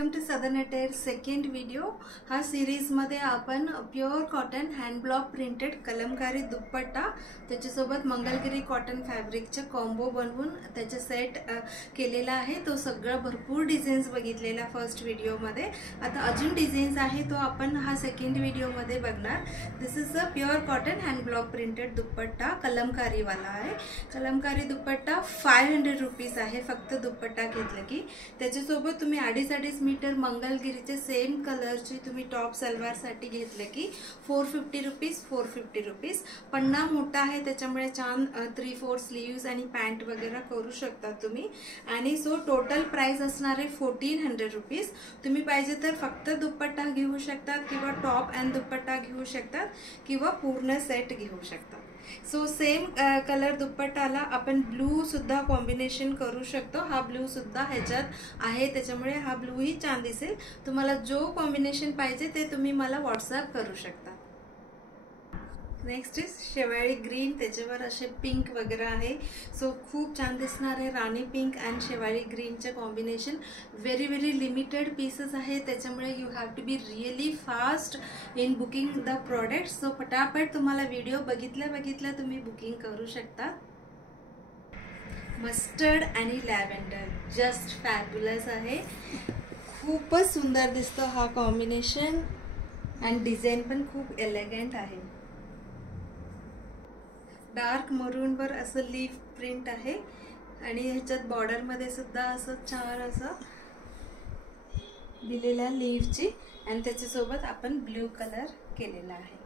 Welcome to southern attire second video. हा series मध्ये आपण pure cotton hand block printed kalamkari dupatta त्याच्यासोबत मंगलगिरी कॉटन फॅब्रिकचे कॉम्बो बनवून त्याचे सेट केलेला आहे। तो सगळा भरपूर डिझाईन्स बघितलेला फर्स्ट व्हिडिओ मध्ये। आता अजून डिझाईन्स आहे तो आपण हा सेकंड व्हिडिओ मध्ये बघणार। This is a pure cotton hand block printed dupatta kalamkari वाला आहे। कलमकारी दुपट्टा 500 रुपीस आहे फक्त दुपट्टा घेतला की। त्याच्यासोबत तुम्ही 2.5 मीटर मंगलगिरीचे सेम कलरचे तुम्ही टॉप सलवार साठी घेतले की 450 रुपीस। पन्ना मोठा आहे त्याच्यामुळे छान 3/4 स्लीव्स आणि पॅन्ट वगैरे करू शकता तुम्ही। आणि सो टोटल प्राइस असणार आहे 1400 रुपीस। तुम्ही पाहिजे तर फक्त दुपट्टा घेऊ शकतात किंवा टॉप अँड दुपट्टा घेऊ शकतात किंवा पूर्ण सेट घेऊ शकतात। सो सेम कलर दुपट्टाला आपण ब्लू सुद्धा कॉम्बिनेशन करू शकतो। हा ब्लू सुद्धा ह्याच्यात आहे त्याच्यामुळे हा ब्लू ही छान दिसेल। तुम्हाला जो कॉम्बिनेशन पाहिजे ते तुम्ही मला व्हॉट्सअप करू शकता। नेक्स्ट इज शेवाळी ग्रीन, त्याच्यावर असे पिंक वगैरे आहे। सो खूप छान दिसणार आहे राणी पिंक अँड शेवाळी ग्रीनचे कॉम्बिनेशन। व्हेरी लिमिटेड पीसेस आहे त्याच्यामुळे you have to be really fast in booking the product. So पटापट तुम्हाला व्हिडिओ बघितल्या तुम्ही बुकिंग करू शकता। मस्टर्ड आणि लॅव्हेंडर जस्ट फॅब्युलस आहे। खूपच सुंदर दिसतो हा कॉम्बिनेशन अँड डिझाईन पण खूप एलिगंट आहे। डार्क मरून वर असं लीफ प्रिंट आहे आणि ह्याच्यात बॉर्डर मध्ये सुद्धा असं छान असं दिलेला लीफची आणि त्याच्यासोबत आपण ब्लू कलर केलेला आहे।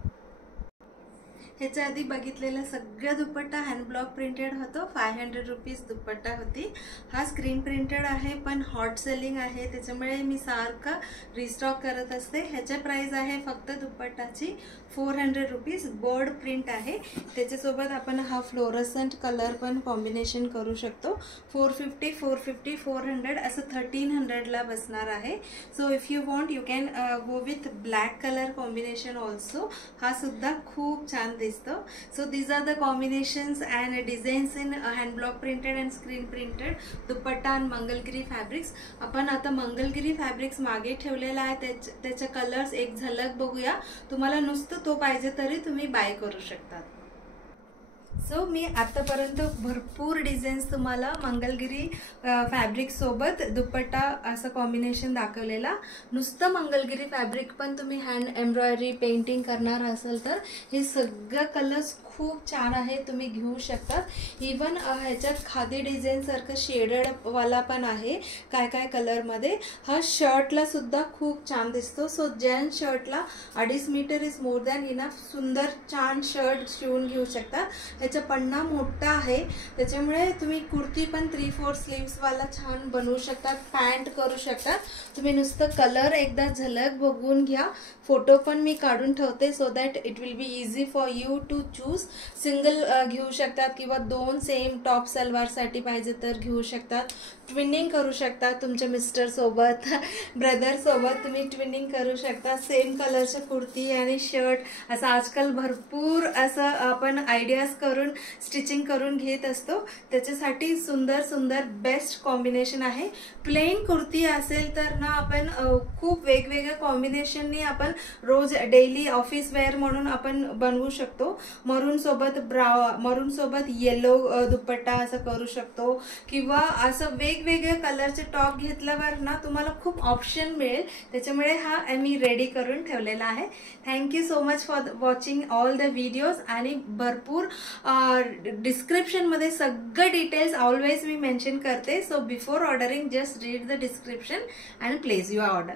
ह्याच्या आधी बघितलेला सगळा दुपट्टा हँड ब्लॉक प्रिंटेड होतो। 500 रुपीस दुपट्टा होती। हा स्क्रीन प्रिंटेड आहे पण हॉट सेलिंग आहे त्याच्यामुळे मी सारखा रिस्टॉक करत असते। ह्याची प्राइस आहे फक्त दुपट्टाची 400 रुपीस। बर्ड प्रिंट आहे त्याच्यासोबत आपण हा फ्लोरसंट कलर पण कॉम्बिनेशन करू शकतो। 450 400 असं 1300 ला बसणार आहे। So if you want you can go with black colour combination also. हा सुद्धा खूप छान दिसतो। So these are the combinations and designs in hand block printed and screen printed dupatta आणि मंगलगिरी फॅब्रिक्स। आपण आता मंगलगिरी फॅब्रिक्स मागे ठेवलेला आहे त्याचे कलर्स एक झलक बघूया। तुम्हाला नुसतं तो पाहिजे तरी तुम्ही बाय करू शकता। सो मी आतापर्यंत भरपूर डिझाईन्स तुम्हाला मंगलगिरी फॅब्रिक सोबत दुपट्टा असं कॉम्बिनेशन दाखवलेला। नुसतं मंगलगिरी फॅब्रिक पण तुम्ही हँड एम्ब्रॉयडरी पेंटिंग करणार असेल तर हे सगळं कलर्स खूप छान आहे तुम्ही घेऊ शकता। इवन ह्याच्यात खादी डिझाईन सारखं शेडेड वाला पण आहे काय कलर मध्ये। हा शर्टला सुद्धा खूप छान दिसतो। सो जेन शर्टला 2.5 metre is more than enough. सुंदर छान शर्ट शिवून घेऊ शकता। ह्याचा पन्ना मोठा आहे त्याच्यामुळे तुम्ही कुर्ती पण 3/4 स्लीव्स वाला छान बनवू शकता, पॅन्ट करू शकता। तुम्ही नुसतं कलर एकदा झलक बघून घ्या। फोटो पण मी काढून ठेवते so that it will be easy for you to choose. Single घेऊ शकतात किंवा 2 सेम टॉप सलवार साठी पाहिजे तर घेऊ शकतात। ट्विनिंग करू शकता तुमच्या मिस्टर सोबत ब्रदर सोबत तुम्ही ट्विनिंग करू शकता। सेम कलरचे कुर्ती आणि शर्ट असं आजकाल भरपूर असं आपण आयडियाज करून स्टिचिंग करून घेत असतो। त्याच्यासाठी सुंदर बेस्ट कॉम्बिनेशन आहे। प्लेन कुर्ती असेल तर ना आपण खूप वेगवेगळ्या कॉम्बिनेशननी आपण रोज डेली ऑफिस वेअर म्हणून आपण बनवू शकतो। मरून सोबत येलो दुपट्टा असं करू शकतो किंवा असं वेगवेगळ्या कलरचे टॉप घेतल्यावर ना तुम्हाला खूप ऑप्शन मिळेल। त्याच्यामुळे हा मी रेडी करून ठेवलेला आहे। Thank you so much for watching all the videos. आणि भरपूर डिस्क्रिप्शन मध्ये सगळे डिटेल्स ऑलवेज मी मेन्शन करते। So before ordering just read the description and place your order.